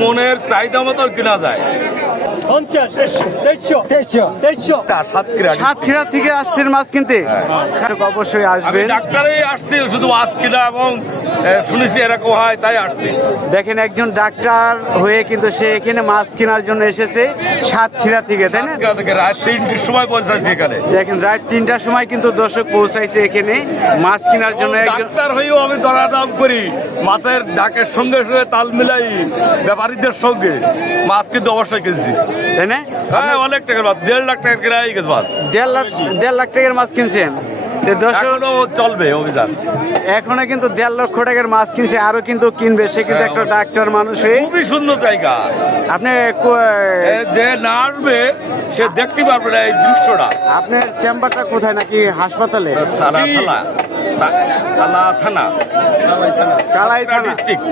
মনের চাহিদা মতো কিনা যায় পঞ্চাশ তেইশশো তেইশশো তেইশশো সাতক্ষীরা থেকে আসছেন মাছ কিনতে? অবশ্যই আমি আসবেন। ডাক্তারই আসছি শুধু মাছ কিনা এবং শুনেছি এরকম হয় তাই আসছি। দেখেন একজন ডাক্তার হয়ে কিন্তু সে এখানে মাছ কেনার জন্য এসেছে সাতক্ষীরা থেকে তাই না? রাত তিনটির সময় এখানে। দেখেন রাত তিনটার সময় কিন্তু দর্শক পৌঁছাইছে এখানে মাছ কেনার জন্য ডাক্তার হয়েও আমি দরাদাম করি। মাছের ডাকের সঙ্গে সঙ্গে তাল মিলাই ব্যাপারীদের সঙ্গে মাছ কিন্তু অবশ্যই কিনছি। তাই না? হ্যাঁ অনেক টাকার মাছ দেড় লাখ টাকার কেনা হয়ে গেছে মাছ। দেড় লাখ দেড় লাখ টাকার মাছ কিনছেন? এখনও চলবে অভিযান। এখনও কিন্তু দেড় লক্ষ টাকার মাছ কিনছে আরও কিন্তু কিনবে। সে কিন্তু একটা ডাক্তার মানুষ খুবই সুন্দর জায়গা। আপনি যে না আসবে সে দেখতে পারবে না এই দৃশ্যটা। আপনার চেম্বারটা কোথায় নাকি হাসপাতালে? থানা থানা থানা। থানা কালাই থানা ডিস্ট্রিক্ট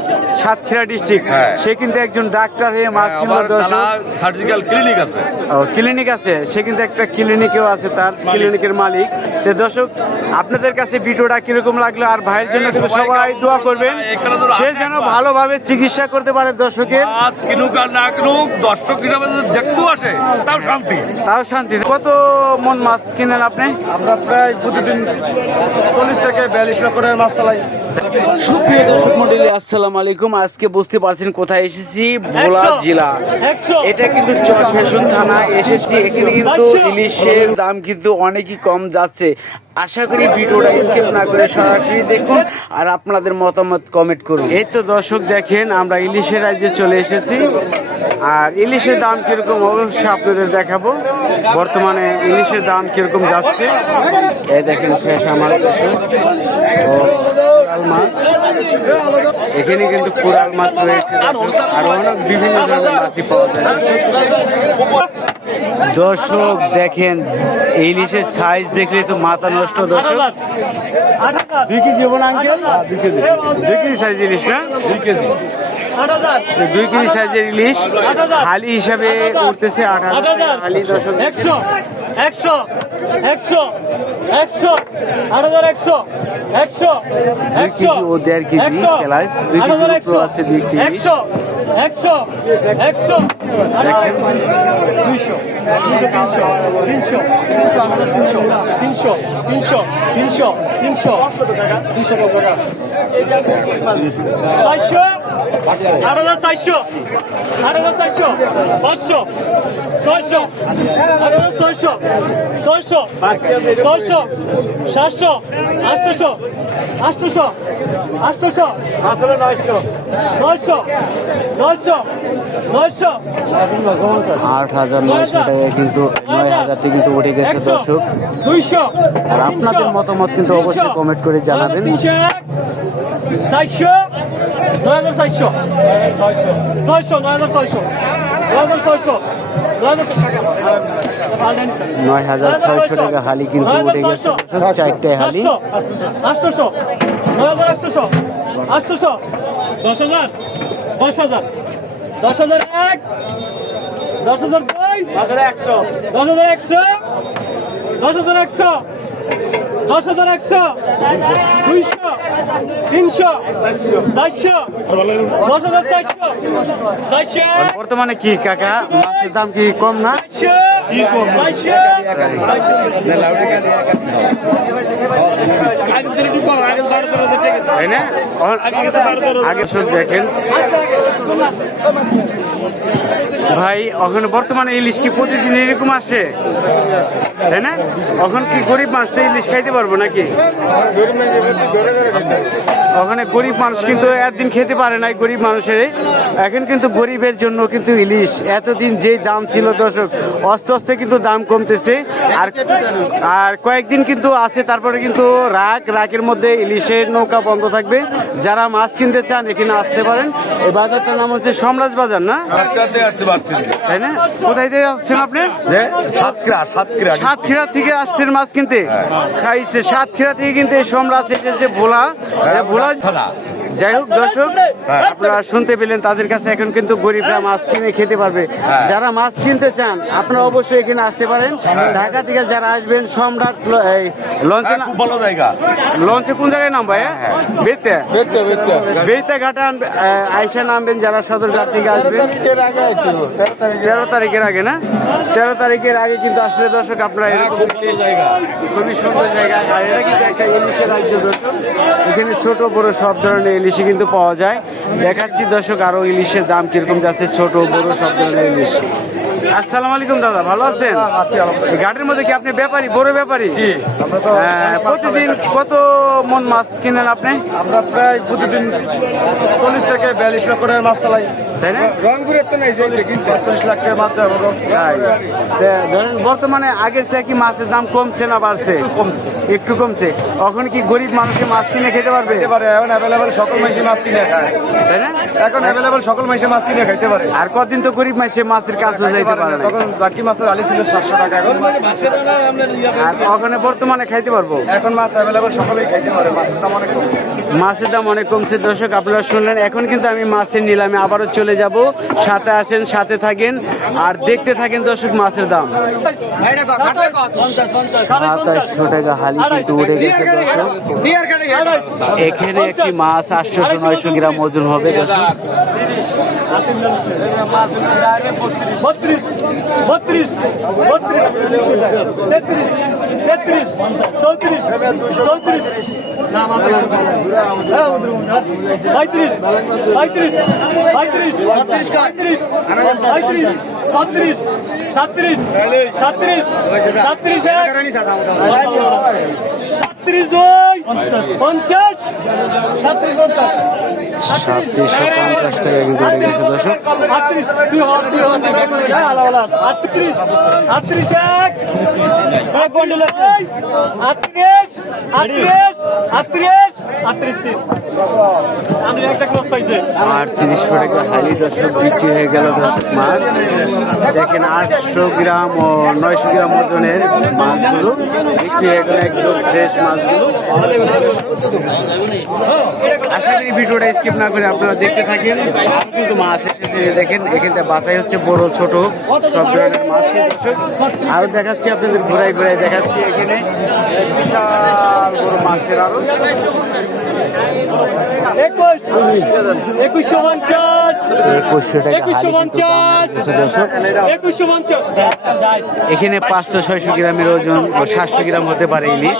সাতক্ষীরা ডিস্ট্রিক্ট হ্যাঁ। সে কিন্তু একজন ডাক্তার হয়ে মাছ দর্শক। থানা সার্জিক্যাল ক্লিনিক আছে। ও ক্লিনিক আছে। সে কিন্তু একটা ক্লিনিকেও আছে তার ক্লিনিকের মালিক। তো দর্শক আপনাদের কাছে ভিডিওটা কীরকম লাগল আর ভাইয়ের জন্য কিন্তু সবাই দোয়া করবেন। সে যেন ভালোভাবে চিকিৎসা করতে পারে দর্শকের। মাছ কিনুক আর না কিনুক দর্শক হিসাবে দেখতেও আসে তাও শান্তি। তাও শান্তি। কত মন মাছ কিনেন আপনি? আমরা প্রায় প্রতিদিন চল্লিশ থেকে বিয়াল্লিশ লক্ষ টাকার মাছ চালাই। সুপ্রিয় দর্শক মন্ডলী আসসালামু আলাইকুম। আজকে বুঝতে পারছেন কোথায় এসেছি? ভোলা জেলা। এটা কিন্তু চরফেশন থানায় এসেছি। এখানে কিন্তু ইলিশের দাম কিন্তু অনেকই কম যাচ্ছে। আশা করি ভিডিওটা স্কিপ না করে সরাসরি দেখুন আর আপনাদের মতামত কমেন্ট করুন। এই তো দর্শক দেখেন আমরা ইলিশের রাজ্যে চলে এসেছি। আর ইলিশের দাম কীরকম? অবশ্যই আপনাদের দেখাবো। বর্তমানে ইলিশের দাম কীরকম যাচ্ছে? এই দেখেন শেষ আমার ও, কোরাল মাছ। এখানে কিন্তু কোরাল মাছ রয়েছে। দর্শক। আর অনেক বিভিন্ন ধরনের মাছই পাওয়া যায়। দর্শক দেখেন এই ইলিশের সাইজ দেখলে তো মাথা নষ্ট দর্শক। দুই কেজি হব না আঙ্কেল? দুই কেজি সাইজ ইলিশ না? দুই কেজি দুই কেজি সাইজের ইলিশ হালি হিসাবে উঠতেছে আট হাজার। একশো। একশো। একশো। একশো। আট হাজার একশো। একশো। একশো। দুই আছে দুই একশো। একশো। একশো। তিনশো। তিনশো। তিনশো তিনশো। তিনশো। তিনশো। তিনশো। আট হাজার চারশো। আট হাজার চারশো। পাঁচশো। ছয়শো। আট হাজার ছয়শো। ছয়শো। ছয়শো। সাতশো। আটশোশো। আটশোশো। আটশোশো। আসলে নয়শো। নয়শো। নয়শো। নয়শো। আট হাজার নয়শো টাকা কিন্তু নয় হাজারটি কিন্তু উঠে গেছে দর্শক। দুইশো। আর আপনাদের মতামত কিন্তু অবশ্যই কমেন্ট করে জানাবেন। চারশো। নয় হাজার চারশো ছয়শো। নয় হাজার ছয়শো। নয় হাজার ছয়শো নয় হাজার নয় হাজার ছয়শো। টাকা হালি কিন্তু উঠে গেছে। চারটে হালি। আটশোশো। নয় হাজার আটশোশো। আটশোশো। দশ হাজার দশ হাজার দশ হাজার এক। দশ হাজার দুই একশো। দশ হাজার একশো। দশ হাজার একশো। দশ হাজার একশো। দুইশো। তিনশো চারশো দশ হাজার চারশো চারশো বর্তমানে কি কাকা? মাছের দাম কি কম না? আগে সব দেখেন। ভাই ওখানে বর্তমানে ইলিশ কি প্রতিদিন এরকম আসে? তাই না? ওখানে কি গরিব মানুষ তো ইলিশ খাইতে পারব নাকি? ওখানে গরিব মানুষ কিন্তু একদিন খেতে পারে না গরিব মানুষের এখন কিন্তু গরিবের জন্য কিন্তু ইলিশ। এতদিন যেই দাম ছিল দর্শক আস্তে আস্তে কিন্তু দাম কমতেছে। আর আর কয়েকদিন কিন্তু আছে তারপরে কিন্তু রাগ রাগের মধ্যে ইলিশের নৌকা বন্ধ থাকবে। যারা মাছ কিনতে চান এখানে আসতে পারেন। এই বাজারটার নাম হচ্ছে সম্রাজ বাজার না? তাই না? কোথায় আসছেন আপনি? যে সাতক্ষীরা সাতক্ষীরা থেকে আসছেন মাছ কিনতে। খাইছে। সাতক্ষীরা থেকে কিন্তু এই সম্রাজ এসেছে ভোলা। ভোলা থানা যাই হোক দর্শক আপনারা শুনতে পেলেন তাদের কাছে এখন কিন্তু গরিবরা মাছ কিনে খেতে পারবে। যারা মাছ কিনতে চান আপনারা অবশ্যই এখানে আসতে পারেন। ঢাকা থেকে যারা আসবেন সম্রাট লঞ্চে হ্যাঁ, ভালো জায়গা। লঞ্চে কোন জায়গায় নাম ভাই বেতে? দেখতে ঘাটে আইসা নামবেন যারা সদরঘাট থেকে আসবেন। তেরো তারিখের আগে না? তেরো তারিখের আগে কিন্তু আসলে দর্শক আপনারা এরকম ইলিশ খুবই সুন্দর জায়গা। আর এটা কিন্তু একটা ইলিশের রাজ্য দর্শক। এখানে ছোট বড় সব ধরনের ইলিশই কিন্তু পাওয়া যায়। দেখাচ্ছি দর্শক আরও ইলিশের দাম কীরকম যাচ্ছে ছোট বড় সব ধরনের ইলিশ। আসসালামু আলাইকুম দাদা ভালো আছেন? গাড়ির ঘাটের মধ্যে কি আপনি ব্যাপারী বড় ব্যাপারী? জি প্রতিদিন কত মন মাছ কিনেন আপনি? আমরা প্রায় প্রতিদিন চল্লিশ থেকে বিয়াল্লিশ লাখ করে মাছ চালাই। তাই না? রংপুরের তো নেই কিন্তু। লাখ করে মাছ যাব তাই। তা ধরেন বর্তমানে আগের চেয়ে কি মাছের দাম কমছে না বাড়ছে? কমছে। একটু কমছে। এখন কি গরিব মানুষে মাছ কিনে খেতে পারবে? এবারে এখন অ্যাভেলেবেল সকল মাসে মাছ কিনে খায়। তাই না? এখন অ্যাভেলেবেল সকল মাসে মাছ কিনে খাইতে পারে। আর কদিন তো গরিব মাসে মাছের কাছে যাইতে পারে না। তখন জাকি মাছের আলি ছিল সাতশো টাকা এখন আর ওখানে বর্তমানে খাইতে পারব? এখন মাছ অ্যাভেলেবেল সকলেই খাইতে পারে মাছের দাম অনেক কম মাছের দাম অনেক কমছে। দর্শক আপনারা শুনলেন এখন কিন্তু আমি মাছের নিলামে আবারও চলে যাব। সাথে আসেন সাথে থাকেন। আর দেখতে থাকেন দর্শক, মাছের দাম। সাতাশশো টাকা হালি কিন্তু গেছে এখানে একটি মাছ আটশোশো, নয়শো গ্রাম ওজন হবে চৌত্রিশ চৌত্রিশ পঁয়ত্রিশ পঁয়ত্রিশ পঁয়ত্রিশ পঁয়ত্রিশ পঁয়ত্রিশ ছত্রিশ সাতত্রিশ সাতত্রিশ সাতত্রিশ সাতত্রিশ দুই পঞ্চাশ। সাতত্রিশ পঞ্চাশ সাতত্রিশশো পঞ্চাশ টাকা কিন্তু দর্শক। আটত্রিশ দুই হল দুই আলাদা আটত্রিশ আমি একটা টাকা বিক্রি হয়ে মাছ। দেখেন আটশো গ্রাম ও নয়শো গ্রাম ওজনের মাছগুলো বিক্রি হয়ে গেল একদম ফ্রেশ মাছগুলো। আশা করি ভিডিওটা স্কিপ না করে আপনারা দেখতে থাকেন। কিন্তু মাছ এসেছে, দেখেন এখানে বাছাই হচ্ছে বড় ছোট সব ধরনের মাছ আরও দেখাচ্ছি আপনাদের ঘোরাই ঘোরাই দেখাচ্ছি এখানে। বিশাল বড় মাছের আরও একুশশো পঞ্চাশ একুশশো পঞ্চাশ এখানে পাঁচশো ছয়শো গ্রামের ওজন ও সাতশো গ্রাম হতে পারে ইলিশ।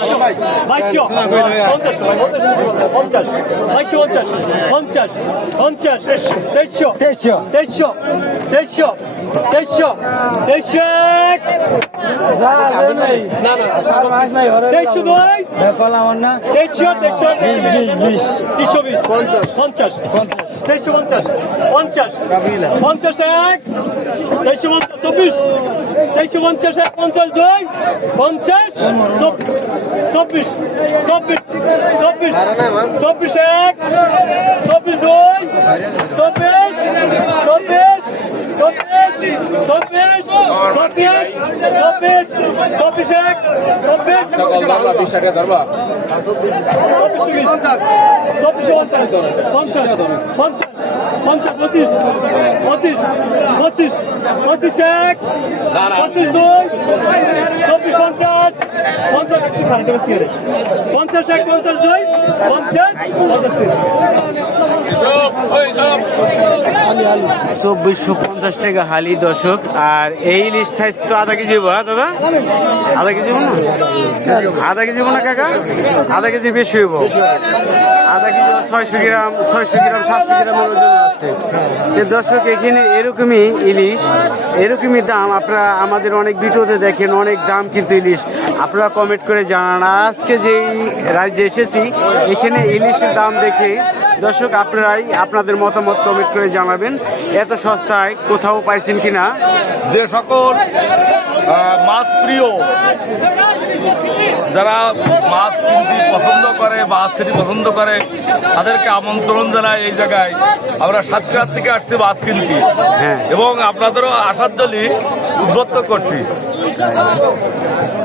বাইশশো পঞ্চাশ পঞ্চাশ পঞ্চাশ পঞ্চাশ পঞ্চাশ তেইশশো তেইশশো। তেইশশো তেইশশো তেইশশো তেইশশো এক। তেইশশো দুই। তেইশশো তেইশশো বিশ তিনশো বিশ। পঞ্চাশ। পঞ্চাশ। তেইশশো পঞ্চাশ। পঞ্চাশ। পঞ্চাশ এক। তেইশশো পঞ্চাশ চব্বিশ। তেইশশো পঞ্চাশ এক পঞ্চাশ দুই। পঞ্চাশ। চব- চব্বিশ। চব্বিশ। চব্বিশ। চব্বিশ এক। চব্বিশ দুই। চব্বিশ। চব্বিশ চব্বিশ চব্বিশ চব্বিশ চব্বিশ এক চব্বিশ চব্বিশ বিশ চব্বিশ পঞ্চাশ পঞ্চাশ পঞ্চাশ পঞ্চাশ পঁচিশ পঁচিশ পঁচিশ পঁচিশ এক পঁচিশ দুই চব্বিশ পঞ্চাশ চব্বিশশো পঞ্চাশ টাকা হালি, দর্শক। আর এই ইলিশ সাইজ তো আধা কেজি হব হ্যাঁ দাদা? আধা কেজি না? আধা কেজি না, কাকা? আধা কেজি বেশি হইব। আধা কেজি ছয়শো গ্রাম ছয়শো গ্রাম, সাতশো গ্রাম দর্শক, এখানে এরকমই ইলিশ এরকমই দাম। আপনারা আমাদের অনেক ভিডিওতে দেখেন, অনেক দাম কিন্তু ইলিশ আপনারা কমেন্ট করে জানান। আজকে যেই রাজ্যে এসেছি এখানে ইলিশের দাম দেখে দর্শক আপনারাই আপনাদের মতামত কমেন্ট করে জানাবেন। এত সস্তায় কোথাও পাইছেন কিনা? যে সকল মাছ প্রিয় যারা মাছ কিনতে পছন্দ করে মাছ খেতে পছন্দ করে তাদেরকে আমন্ত্রণ জানাই এই জায়গায়। আমরা সাতক্ষীরার থেকে আসছি মাছ কিনতে। হ্যাঁ। এবং আপনাদেরও আসার জন্য উদ্বুদ্ধ করছি।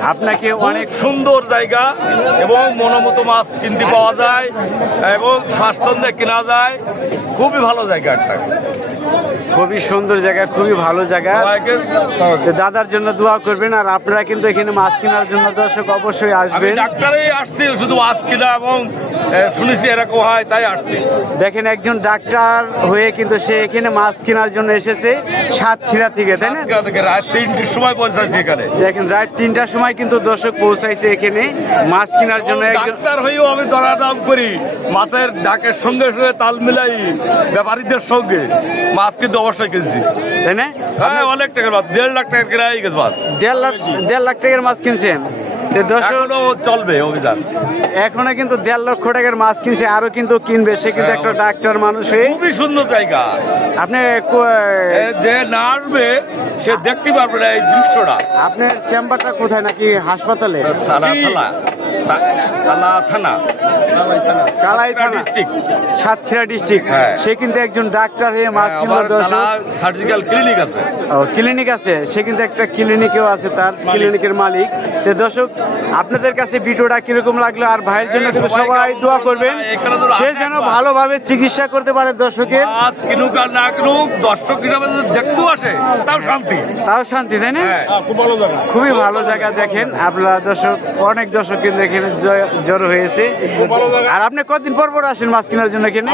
আপনাকে অনেক সুন্দর জায়গা এবং মনোমতো মাছ কিনতে পাওয়া যায় এবং স্বাস্থ্য কেনা যায়। খুবই ভালো জায়গা একটা। খুবই সুন্দর জায়গা খুবই ভালো জায়গা। দাদার জন্য দোয়া করবেন আর আপনারা কিন্তু এখানে মাছ কেনার জন্য দর্শক অবশ্যই আসবেন। ডাক্তারই আসছি শুধু মাছ কিনা এবং শুনেছি এরকম হয় তাই আসছি। দেখেন একজন ডাক্তার হয়ে কিন্তু সে এখানে মাছ কেনার জন্য এসেছে সাতক্ষীরা থেকে তাই না? থেকে রাত তিনটির সময় পৌঁছাচ্ছি এখানে। দেখেন রাত তিনটার সময় কিন্তু দর্শক পৌঁছাইছে এখানে মাছ কেনার জন্য ডাক্তার হয়েও আমি দরাদাম করি মাছের ডাকের সঙ্গে সঙ্গে তাল মিলাই ব্যাপারীদের সঙ্গে। মাছ কিন্তু অবশ্যই কিনছি। তাই না? হ্যাঁ অনেক টাকার মাছ দেড় লাখ টাকার কেনা গেছে মাছ। দেড় লাখ দেড় লাখ টাকার মাছ কিনছেন? চলবে অভিযান। এখনও কিন্তু দেড় লক্ষ টাকার মাছ কিনছে আরও কিন্তু কিনবে। সে কিন্তু একটা ডাক্তার মানুষ হয়ে খুবই সুন্দর জায়গা। আপনি যে না আসবে সে দেখতে পারবে না এই দৃশ্যটা। আপনার চেম্বারটা কোথায় নাকি হাসপাতালে? থানা থানা থানা। কালাই থানা ডিস্ট্রিক্ট। সাতক্ষীরা ডিস্ট্রিক্ট। হ্যাঁ। সে কিন্তু একজন ডাক্তার হয়ে মাছ কিনলো সার্জিক্যাল ক্লিনিক আছে। ও ক্লিনিক আছে। সে কিন্তু একটা ক্লিনিকেও আছে তার ক্লিনিকের মালিক। তো দর্শক আপনাদের কাছে ভিডিওটা কীরকম লাগল আর ভাইয়ের জন্য কিন্তু সবাই দোয়া করবেন। তো সে যেন ভালোভাবে চিকিৎসা করতে পারে দর্শকের। মাছ কিনুক আর না কিনুক দর্শক হিসাবে দেখতেও আসে তাও শান্তি। তাও শান্তি তাই না? হ্যাঁ। খুবই ভালো জায়গা দেখেন। আপনারা দর্শক অনেক দর্শক কিন্তু এখানে জ- জড়ো হয়েছে। আর আপনি কতদিন পর পর আসেন মাছ কেনার জন্য এখানে?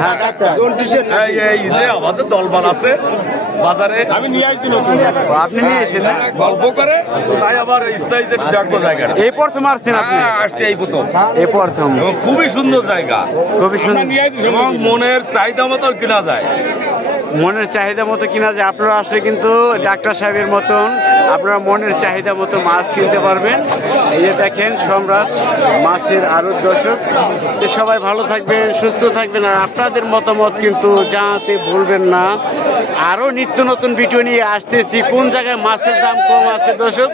হ্যাঁ আমাদের দলবাল আছে বাজারে। আমি নিয়ে আসছি নতুন। আপনি নিয়ে এসেছেন না গল্প করে তাই আবার ইচ্ছাই যে দেখব জায়গাটা। এই প্রথম আসছেন আপনি? হ্যাঁ আসছে এই প্রথম। এই প্রথম। খুবই সুন্দর জায়গা। খুবই সুন্দর। এবং মনের চাহিদা মতো কেনা যায়। মনের চাহিদা মতো কিনা যায়, আপনারা আসলে কিন্তু ডাক্তার সাহেবের মতন আপনারা মনের চাহিদা মতো মাছ কিনতে পারবেন। এই যে দেখেন সম্রাট, মাছের আরও দর্শক। সবাই ভালো থাকবেন, সুস্থ থাকবেন, আর আপনাদের মতামত কিন্তু জানাতে ভুলবেন না। আরও নিত্য নতুন ভিডিও নিয়ে আসতেছি। কোন জায়গায় মাছের দাম কম আছে দর্শক?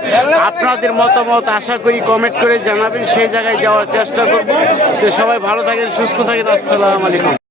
আপনাদের মতামত আশা করি কমেন্ট করে জানাবেন। সেই জায়গায় যাওয়ার চেষ্টা করব। তো সবাই ভালো থাকেন, সুস্থ থাকেন। আসসালামু আলাইকুম।